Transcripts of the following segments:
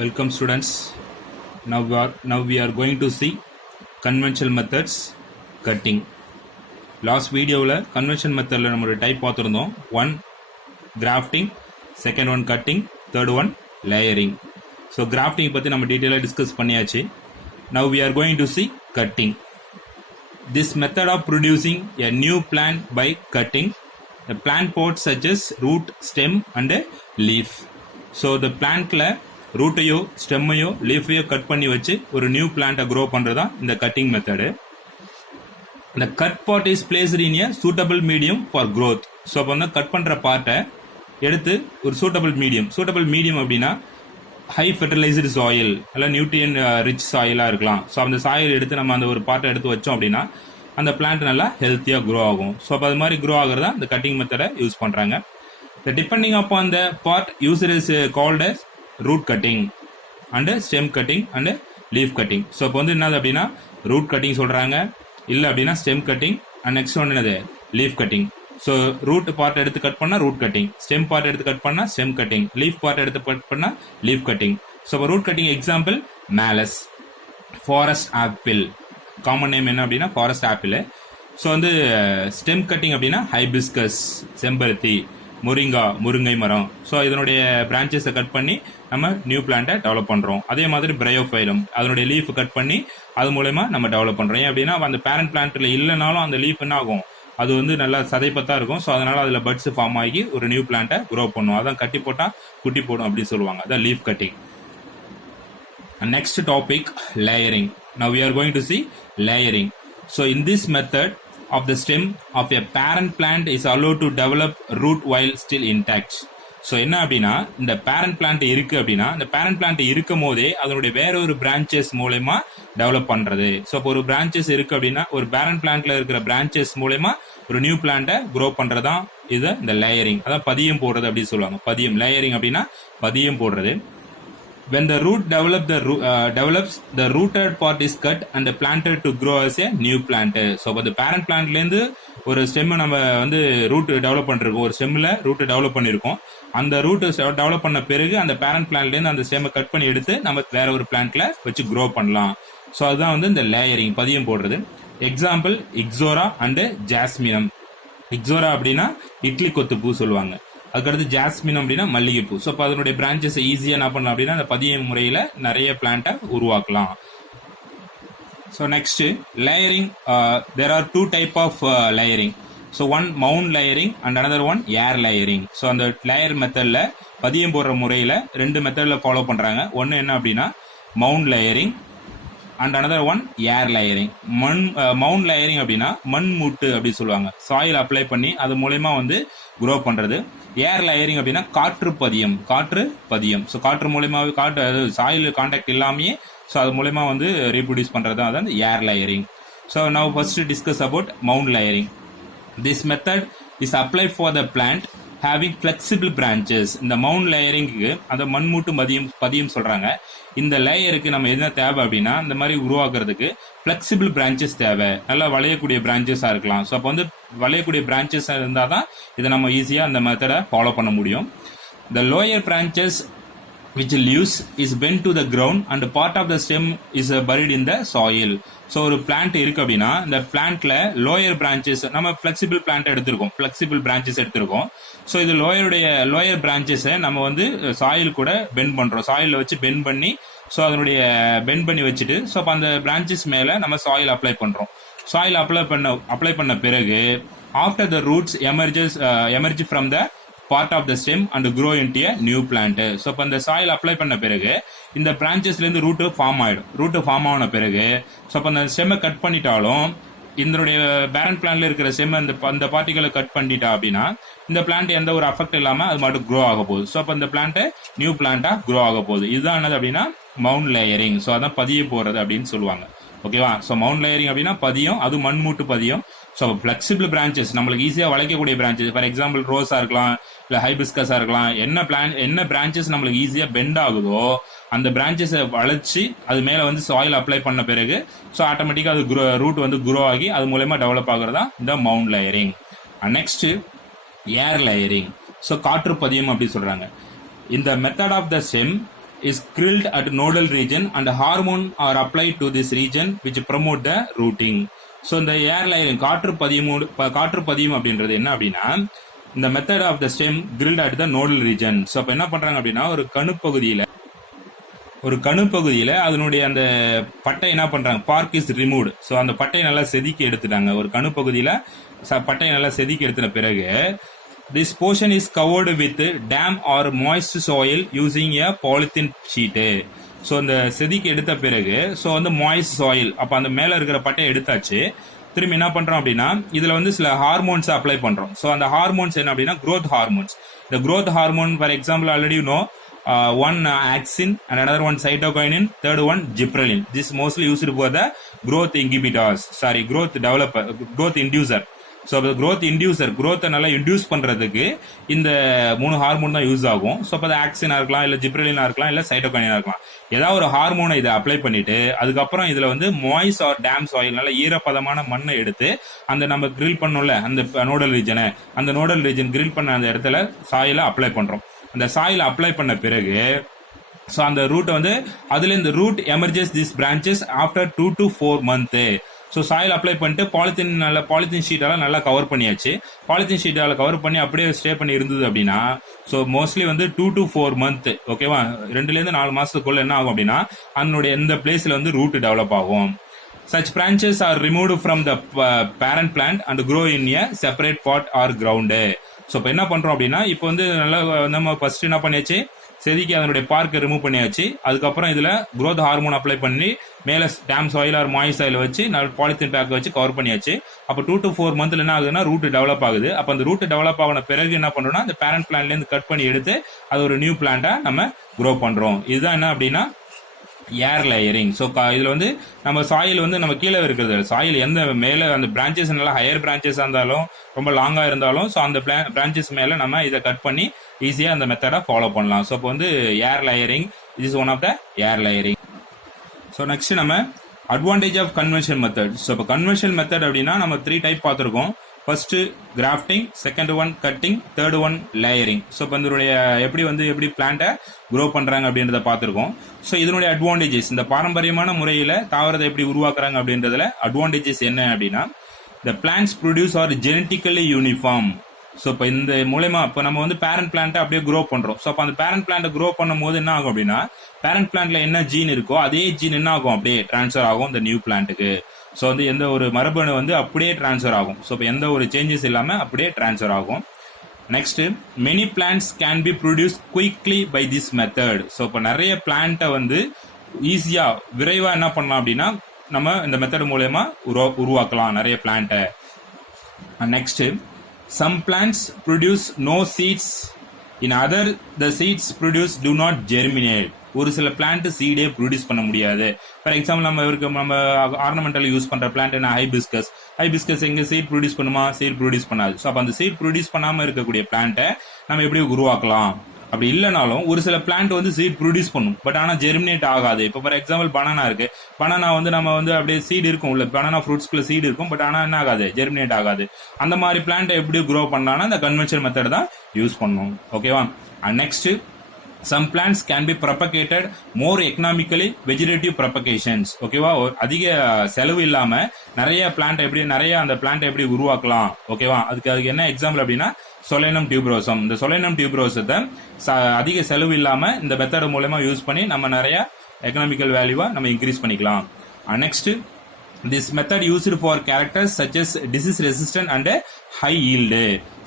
Welcome students. Now we are going to see conventional methods cutting. Last video la conventional method la namoda type paathirundhom. One grafting, second one cutting, third one layering. So grafting பத்தி நம்ம டீடைலா discuss பண்ணியாச்சு. Now we are going to see cutting. This method of producing a new plant by cutting the plant parts such as root, stem and a leaf. So the plant la ரூட்டையோ ஸ்டெம்மையோ லீஃபையோ cut பண்ணி வச்சு ஒரு new பிளான்ட்டை grow பண்ணுறதா இந்த cutting method. இந்த cut part is placed in a suitable medium for growth. So அப்போ வந்து கட் பண்ணுற பார்ட்டை எடுத்து ஒரு சூட்டபிள் மீடியம் அப்படின்னா ஹை ஃபெர்டிலைஸ்டு சாயில் இல்லை நியூட்ரியன் ரிச் சாயிலாக இருக்கலாம். ஸோ அந்த சாயில் எடுத்து நம்ம அந்த ஒரு பார்ட்டை எடுத்து வச்சோம் அப்படின்னா அந்த பிளான்ட் நல்லா ஹெல்த்தியாக க்ரோ ஆகும். ஸோ அப்போ அது மாதிரி க்ரோ ஆகுறதா இந்த கட்டிங் மெத்தடை யூஸ் பண்ணுறாங்க. Depending upon the part user is called as root cutting and stem cutting and leaf cutting. So இப்போ வந்து என்னது அப்படின்னா ரூட் கட்டிங் சொல்கிறாங்க, இல்லை அப்படின்னா ஸ்டெம் கட்டிங் அண்ட் நெக்ஸ்ட் ஒன்று என்னது leaf cutting. So root part எடுத்து கட் பண்ணால் ரூட் கட்டிங், ஸ்டெம் பார்ட் எடுத்து கட் பண்ணால் ஸ்டெம் கட்டிங், லீஃப் பார்ட் எடுத்து கட் பண்ணால் லீஃப் கட்டிங். ஸோ இப்போ root cutting example malus, forest apple, common name என்ன அப்படின்னா ஃபாரஸ்ட் ஆப்பிள். ஸோ வந்து ஸ்டெம் கட்டிங் அப்படின்னா ஹைபிஸ்கஸ், செம்பருத்தி, முருங்கை மரம். ஸோ இதனுடைய பிரான்ச்சஸை கட் பண்ணி நம்ம நியூ பிளான்ட்டை டெவலப் பண்ணுறோம். அதே மாதிரி பிரயோஃபைலம், அதனுடைய லீஃப் கட் பண்ணி அது மூலயமா நம்ம டெவலப் பண்ணுறோம். ஏன் அப்படின்னா அந்த பேரண்ட் பிளான்ட்டில் இல்லைனாலும் அந்த லீஃப் என்ன ஆகும், அது வந்து நல்லா சதைப்பத்தான் இருக்கும். ஸோ அதனால அதில் பட்ஸ் ஃபார்ம் ஆகி ஒரு நியூ பிளான்ட்டை க்ரோ பண்ணும். அதான் கட்டி போட்டால் குட்டி போடும் அப்படின்னு சொல்லுவாங்க. அதான் leaf cutting. Next topic layering. Now we are going to see layering. So in this method of the stem of a parent plant is allowed to develop root while still intact. So என்ன அப்படின்னா இந்த parent plant இருக்கு அப்படின்னா இந்த parent plant இருக்கும் போதே அதனுடைய வேற ஒரு பிரான்ச்சஸ் மூலயமா டெவலப் பண்றது. ஸோ இப்போ ஒரு பிரான்ச்சஸ் இருக்கு அப்படின்னா ஒரு பேரண்ட் பிளான்ட்ல இருக்கிற பிரான்ச்சஸ் மூலயமா ஒரு நியூ பிளான்ட்டை க்ரோ பண்றதுதான் இது இந்த லேயரிங். அதான் பதியம் போடுறது அப்படின்னு சொல்லுவாங்க. பதியம் லேயரிங் அப்படின்னா பதியம் போடுறது. When the root develops, the rooted part is cut and planted to grow as a new plant. So the parent plantல இருந்து ஒரு ஸ்டெம் நம்ம வந்து ரூட் டெவலப் பண்ணிருக்கோம், ஒரு ஸ்டெம்ல ரூட் டெவலப் பண்ணிருக்கோம். அந்த ரூட் டெவலப் பண்ண பிறகு அந்த பேரண்ட் பிளான்ட்ல இருந்து அந்த ஸ்டெம்மை கட் பண்ணி எடுத்து நம்ம வேற ஒரு பிளான்ட்ல வச்சு க்ரோ பண்ணலாம். ஸோ அதுதான் வந்து இந்த லேயரிங், பதியம் போடுறது. Example Ixora and Jasminum. Ixora அப்படின்னா இட்லி கொத்து பூ சொல்லுவாங்க. அதுக்கடுத்து ஜாஸ்மின் அப்படின்னா மல்லிகைப்பூ. ஸோ இப்போ அதனுடைய பிரான்ச்சஸ் ஈஸியாக என்ன பண்ணலாம் அப்படின்னா அந்த பதிய முறையில் நிறைய பிளான்ட்டை உருவாக்கலாம். So next layering. There are two type of layering. So one mount layering and another one air layering. So அந்த லேயர் மெத்தடில் பதியம் போடுற முறையில் ரெண்டு மெத்தடில் ஃபாலோ பண்ணுறாங்க. ஒன்று என்ன அப்படின்னா mount layering and another one air layering. Mount layering அப்படின்னா மண் மூட்டு அப்படி சொல்லுவாங்க. சாயில் அப்ளை பண்ணி அது மூலயமா வந்து க்ரோ பண்ணுறது. ஏர் லேயரிங் அப்படின்னா காற்று பதியம். ஸோ காற்று மூலயமாவே சாயில் கான்டாக்ட் இல்லாமையே ஸோ அது மூலயமா வந்து ரீப்ரொடியூஸ் பண்ணுறது அதான் ஏர் layering. So now first discuss about mount layering. This method is apply for the plant having flexible branches. இந்த மவுண்ட் லேயரிங்க்கு அந்த மண்மூட்டு பதியம் சொல்றாங்க. இந்த லேயருக்கு நம்ம என்ன தேவை அப்படின்னா இந்த மாதிரி உருவாக்குறதுக்கு ஃபிளெக்சிபிள் பிரான்ச்சஸ் தேவை, நல்லா வளையக்கூடிய பிரான்ச்சஸா இருக்கலாம். ஸோ அப்போ வந்து வளையக்கூடிய பிரான்ச்சஸ் இருந்தால் தான் இதை நம்ம ஈஸியாக அந்த மெத்தடை ஃபாலோ பண்ண முடியும். The lower branches which leaves is bent to the ground and part of the stem is buried in the soil. So ஒரு பிளான்ட் இருக்கு அப்படின்னா இந்த பிளான்ட்ல லோயர் பிரான்ச்சஸ் நம்ம ஃபிளெக்சிபிள் பிளான்ட் எடுத்திருக்கோம், ஃபிளெக்சிபிள் பிரான்ச்சஸ் எடுத்திருக்கோம். ஸோ இது லோயர் பிரான்ச்சஸை நம்ம வந்து சாயில் கூட பெண்ட் பண்றோம், சாயில வச்சு பெண்ட் பண்ணி ஸோ அதனுடைய பெண்ட் பண்ணி வச்சுட்டு ஸோ அப்போ அந்த பிரான்ச்சஸ் மேல நம்ம சாயில் அப்ளை பண்றோம். சாயில் அப்ளை பண்ண பிறகு after the roots emerge from the part of the stem and grow into a new plant. So இப்போ இந்த சாயில் அப்ளை பண்ண பிறகு இந்த பிரான்ச்சஸ்ல இருந்து ரூட் ஃபார்ம் ஆயிடும். ரூட் ஃபார்ம் ஆன பிறகு ஸோ அப்போ அந்த ஸ்டெம்மை கட் பண்ணிட்டாலும் இதனுடைய பேரண்ட் பிளான்ட்ல இருக்கிற ஸ்டெம் அந்த பார்ட்டிகளை கட் பண்ணிட்டா அப்படின்னா இந்த பிளான்ட் எந்த ஒரு அஃபெக்ட் இல்லாம அது மட்டும் க்ரோ ஆக போகுது. ஸோ அப்போ இந்த பிளான்ட் நியூ பிளான்ட்டா க்ரோ ஆக போகுது. இதுதான் என்னது அப்படின்னா மவுண்ட் லேயரிங். ஸோ அதான் பதிய போறது அப்படின்னு சொல்லுவாங்க. ஓகேவா? ஸோ மவுண்ட் லேயரிங் அப்படின்னா பதியம், அது மண்மூட்டு பதியம். ஸோ ஃபிளெக்சிபிள் பிரான்ச்சஸ் நம்மளுக்கு ஈஸியாக வளைக்கக்கூடிய பிரான்ச்சஸ், ஃபார் எக்ஸாம்பிள் ரோஸா இருக்கலாம், இல்லை ஹைபிஸ்கஸா இருக்கலாம். என்ன பிரான்ச்சஸ் நம்மளுக்கு ஈஸியாக பெண்ட் ஆகுதோ அந்த பிரான்ச்சஸை வளைச்சி அது மேலே வந்து சாயில் அப்ளை பண்ண பிறகு ஸோ ஆட்டோமேட்டிக்காக அது ரூட் வந்து க்ரோ ஆகி அது மூலயமா டெவலப் ஆகுறதா இந்த mount layering. Next air layering. So காற்று பதியம் அப்படி சொல்றாங்க. இந்த method of the stem is grilled at nodal region and hormone are applied to this region which promote the rooting. So இந்த ஏர் லேயரிங் காற்று பதியும் அப்படின்றது என்ன அப்படின்னா இந்த method of the stem grilled at the nodal region. So அப்போ என்ன பண்றாங்க அப்படின்னா ஒரு கணுப்பகுதியில் அதனுடைய அந்த பட்டை என்ன பண்றாங்க, பார்க் இஸ் ரிமூவ்டு. ஸோ அந்த பட்டை நல்லா செதுக்கி எடுத்துட்டாங்க. ஒரு கணுப்பகுதியில் பட்டை நல்லா செதுக்கி எடுத்துன பிறகு this portion is covered with damp or moist soil using a polythene sheet. So அந்த செதுக்கி எடுத்த பிறகு ஸோ வந்து மாய்ஸ்ட் சாயில், அப்போ அந்த மேலே இருக்கிற பட்டையை எடுத்தாச்சு. திரும்பி என்ன பண்றோம் அப்படின்னா இதுல வந்து சில ஹார்மோன்ஸ் அப்ளை பண்றோம். ஸோ அந்த ஹார்மோன்ஸ் என்ன அப்படின்னா growth ஹார்மோன்ஸ். இந்த growth hormone for example already you know one axin and another one cytokinin, third one gibberellin. This mostly used for the growth inhibitors, growth inducer. So growth inducer, growth நல்லா induce பண்றதுக்கு இந்த 3 hormone தான் use ஆகும். So அப்போ ஆக்சினா இருக்கலாம், இல்லை ஜிப்ரலினா இருக்கலாம், இல்லை சைட்டோகைனா இருக்கலாம். ஏதாவது ஒரு ஹார்மோனை இதை அப்ளை பண்ணிட்டு அதுக்கப்புறம் இதுல வந்து மாய்ஸ் ஆர் டேம் சாயில், நல்ல ஈரப்பதமான மண்ணை எடுத்து அந்த நம்ம கிரில் பண்ணோம்ல அந்த நோடல் ரீஜனை, அந்த நோடல் ரீஜன் கிரில் பண்ண அந்த இடத்துல சாயில அப்ளை பண்றோம். அந்த சாயில் அப்ளை பண்ண பிறகு ஸோ அந்த ரூட் வந்து அதுல இந்த root emerges this branches after 2 to 4 months. So soil apply பண்ணிட்டு பாலித்தீன் ஷீட்டால நல்லா கவர் பண்ணியாச்சு. பாலித்தீன் ஷீட்டால கவர் பண்ணி அப்படியே ஸ்டே பண்ணி இருந்தது அப்படின்னா ஸோ மோஸ்ட்லி வந்து 2 to 4 months, ஓகேவா, 2 to 4 மாசத்துக்குள்ள என்ன ஆகும் அப்படின்னா அதனுடைய எந்த பிளேஸ்ல வந்து ரூட் டெவலப் ஆகும். Such branches are removed from the parent plant and grow in a separate pot or ground. So இப்போ என்ன பண்றோம் அப்படின்னா இப்போ வந்து நல்லா நம்ம ஃபர்ஸ்ட் என்ன பண்ணியாச்சு, செதுக்கி அதனுடைய பார்க்கை ரிமூவ் பண்ணியாச்சு. அதுக்கப்புறம் இதுல growth ஹார்மோன் அப்ளை பண்ணி மேல damp soil or moist soil வச்சு பாலித்தீன் பேக் வச்சு கவர் பண்ணியாச்சு. அப்போ 2 to 4 months என்ன ஆகுதுன்னா ரூட் டெவலப் ஆகுது. அப்போ அந்த ரூட் டெவலப் ஆகின பிறகு என்ன பண்றோம்னா அந்த பேரண்ட் பிளான்ல இருந்து கட் பண்ணி எடுத்து அது ஒரு நியூ பிளான்ட்டா நம்ம க்ரோ பண்றோம். இதுதான் என்ன அப்படின்னா ஏர் லேயரிங். ஸோ இதுல வந்து நம்ம சாயில் வந்து நம்ம கீழே இருக்கிறது சாயில் எந்த மேலே அந்த பிரான்ச்சஸ் நல்லா ஹையர் பிரான்ச்சஸாக இருந்தாலும் ரொம்ப லாங்கா இருந்தாலும் ஸோ அந்த பிரான்ச்சஸ் மேல நம்ம இதை கட் பண்ணி ஈஸியா அந்த மெத்தடை ஃபாலோ பண்ணலாம். ஸோ இப்போ வந்து air layering is one of the air layering. So next நம்ம advantage of convention method. So இப்போ கன்வென்ஷன் மெத்தட் அப்படின்னா நம்ம 3 டைப் பார்த்துருக்கோம். First grafting, second one cutting, third one layering. So இப்போ இதனுடைய எப்படி பிளான்ட்டை க்ரோ பண்றாங்க அப்படின்றத பார்த்துருக்கோம். ஸோ இதனுடைய அட்வான்டேஜஸ், இந்த பாரம்பரியமான முறையில தாவரத்தை எப்படி உருவாக்குறாங்க அப்படின்றதுல அட்வான்டேஜஸ் என்ன அப்படின்னா the plants produce are genetically uniform. So இப்போ இந்த மூலமா இப்போ நம்ம வந்து பேரண்ட் பிளான்ட்டை அப்படியே க்ரோ பண்றோம். ஸோ அப்போ அந்த பேரண்ட் பிளான்ட்டை க்ரோ பண்ணும் போது என்ன ஆகும் அப்படின்னா பேரண்ட் பிளான்ட்ல என்ன ஜீன் இருக்கோ அதே ஜீன் என்ன ஆகும் அப்படியே டிரான்ஸ்ஃபர் ஆகும் இந்த நியூ பிளான்ட்டுக்கு. ஸோ வந்து எந்த ஒரு மரபணு வந்து அப்படியே டிரான்ஸ்ஃபர் ஆகும். ஸோ இப்போ எந்த ஒரு சேஞ்சஸ் இல்லாம அப்படியே டிரான்ஸ்ஃபர் ஆகும். Next many plants can be produce quickly by this method. So இப்போ நிறைய பிளான்ட்டை வந்து ஈஸியா விரைவா என்ன பண்ணலாம் அப்படின்னா நம்ம இந்த மெத்தட் மூலமா உருவாக்கலாம் நிறைய பிளான்ட்டை. Next some plants produce no seeds, in other the seeds produced do not germinate. ஒரு சில பிளான்ட் சீடே ப்ரொடியூஸ் பண்ண முடியாது. ஃபார் எக்ஸாம்பிள் நம்ம ஆர்னமெண்டல் யூஸ் பண்ற பிளான்ட் என்ன ஹைபிஸ்கஸ் எங்க சீட் ப்ரொடியூஸ் பண்ணுமா, சீட் ப்ரொடியூஸ் பண்ணாது. ஸோ அப்போ அந்த சீட் ப்ரொடியூஸ் பண்ணாம இருக்கக்கூடிய பிளான்ட்டை நம்ம எப்படி உருவாக்கலாம். அப்படி இல்லைனாலும் ஒரு சில பிளான்ட் வந்து சீட் ப்ரொடியூஸ் பண்ணும், பட் ஆனால் ஜெர்மினேட் ஆகாது. இப்போ ஃபார் எக்ஸாம்பிள் பனானா இருக்கு, பனானா வந்து நம்ம வந்து அப்படியே சீடு இருக்கும், உள்ள பனானா ஃப்ரூட்ஸ்குள்ள சீடு இருக்கும், பட் ஆனால் என்ன ஆகாது, ஜெர்மினேட் ஆகாது. அந்த மாதிரி பிளான்ட்டை எப்படி க்ரோ பண்ணலாம்னா இந்த கன்வென்ஷனல் மெத்தட் தான் யூஸ் பண்ணணும். ஓகேவா. Next some plants can be propagated more economically vegetative propagations. ஓகேவா. அதிக செலவு இல்லாம நிறைய அந்த பிளான்ட் எப்படி உருவாக்கலாம். ஓகேவா. அதுக்கு என்ன எக்ஸாம்பிள் அப்படின்னா சொலேனம் டியூப்ரோசம். இந்த சொலேனம் டியூப்ரோசத்தை அதிக செலவு இல்லாம இந்த மெத்தட் மூலமா யூஸ் பண்ணி நம்ம நிறைய எக்கனாமிக்கல் வேல்யூவா நம்ம இன்க்ரீஸ் பண்ணிக்கலாம். Next this method used for characters such as disease resistant and high yield.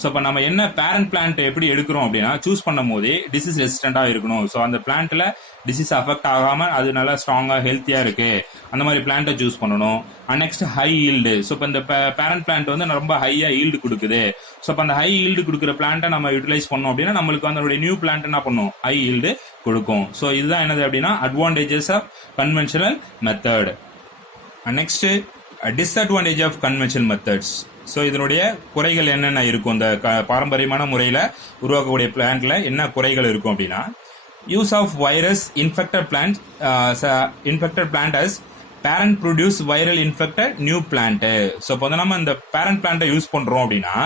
So இப்போ நம்ம என்ன பேரண்ட் பிளான்ட் எப்படி எடுக்கிறோம் அப்படின்னா சூஸ் பண்ணும் போதே டிசீஸ் ரெசிஸ்டண்டா இருக்கணும். ஸோ அந்த பிளான்ட்ல டிசீஸ் அஃபெக்ட் ஆகாம அது நல்லா ஸ்ட்ராங்கா ஹெல்த்தியா இருக்கு அந்த மாதிரி பிளான்ட்டை சூஸ் பண்ணணும். Next high yield. ஸோ இப்போ இந்த பேரண்ட் பிளான்ட் வந்து ரொம்ப ஹையா ஈல்டு கொடுக்குது. ஸோ இப்போ அந்த ஹை ஈல்டு கொடுக்குற பிளான்ட்டை நம்ம யூட்டிலைஸ் பண்ணோம் அப்படின்னா நம்மளுக்கு அதனுடைய நியூ பிளான்ட் என்ன பண்ணும், ஹை ஈல்டு கொடுக்கும். ஸோ இதுதான் என்னது அப்படின்னா advantages of conventional method. Next disadvantage of conventional methods. So இதனுடைய குறைகள் என்னென்ன இருக்கும், இந்த பாரம்பரியமான முறையில் உருவாக்கக்கூடிய பிளான்ட்ல என்ன குறைகள் இருக்கும் அப்படின்னா use of virus infected plant as parent produce viral infected new plant. So இப்போ வந்து நம்ம இந்த பேரண்ட் பிளான்ட்டை யூஸ் பண்றோம் அப்படின்னா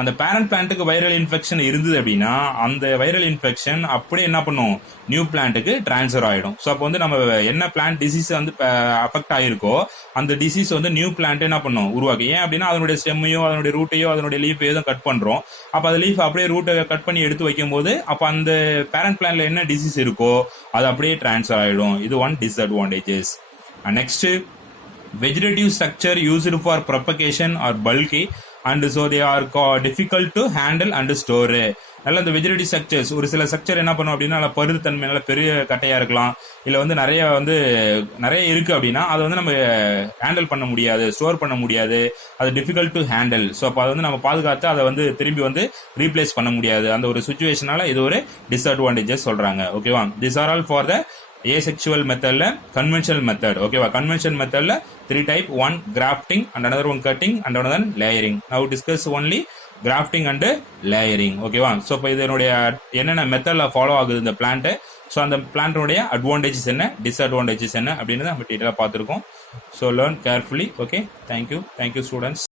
அந்த பேரண்ட் பிளான்ட்டுக்கு வைரல் இன்ஃபெக்ஷன் இருந்தது அப்படின்னா அந்த வைரல் இன்ஃபெக்ஷன் அப்படியே என்ன பண்ணும் நியூ பிளான்ட்டுக்கு டிரான்ஸ்ஃபர் ஆகிடும். ஸோ அப்போ வந்து நம்ம என்ன பிளான்ட் டிசீஸ் வந்து அஃபெக்ட் ஆகிருக்கோ அந்த டிசீஸ் வந்து நியூ பிளான்ட் என்ன பண்ணும் உருவாக்கு. ஏன் அப்படின்னா அதனுடைய ஸ்டெம்மையோ அதனுடைய ரூட்டையோ அதனுடைய லீஃபையோ தான் கட் பண்றோம். அப்போ அந்த லீஃப் அப்படியே ரூட்டை கட் பண்ணி எடுத்து வைக்கும் போது அப்போ அந்த பேரண்ட் பிளான்ட்ல என்ன டிசீஸ் இருக்கோ அது அப்படியே டிரான்ஸ்ஃபர் ஆகிடும். இது one disadvantages. Next, vegetative structure used for propagation are bulky and so they are difficult to handle and store. நல்ல இந்த வெஜிடேட்டிவ் ஸ்ட்ரக்சர்ஸ் ஒரு சில ஸ்ட்ரக்சர் என்ன பண்ணும் அப்படின்னா நல்ல பருத்தன்மை நல்ல பெரிய கட்டையா இருக்கலாம், இல்லை வந்து நிறைய இருக்கு அப்படின்னா அதை வந்து நம்ம ஹேண்டில் பண்ண முடியாது, ஸ்டோர் பண்ண முடியாது, அது டிஃபிகல்ட் டு ஹேண்டில். ஸோ அப்போ அதை வந்து நம்ம பாதுகாத்து அதை வந்து திரும்பி வந்து ரீப்ளேஸ் பண்ண முடியாது. அந்த ஒரு சுச்சுவேஷனால இது ஒரு டிஸ்அட்வான்டேஜஸ் சொல்றாங்க. ஓகேவா, this are all for the asexual மெத்தட்ல கன்வென்ஷனல் மெத்தட். ஓகேவா, கன்வென்ஷனல் மெத்தட்ல 3 type, one grafting and another one cutting and another one layering. Now discuss only grafting and layering. ஓகேவா, ஸோ இப்போ இதனுடைய என்னென்ன மெத்தட்ல ஃபாலோ ஆகுது இந்த பிளான்ட், ஸோ அந்த பிளான்டோடைய அட்வான்டேஜஸ் என்ன டிஸ்அட்வான்டேஜஸ் என்ன அப்படின்னு நம்ம டீட்டெயிலாக பார்த்துருக்கோம். So learn carefully. Okay, thank you students.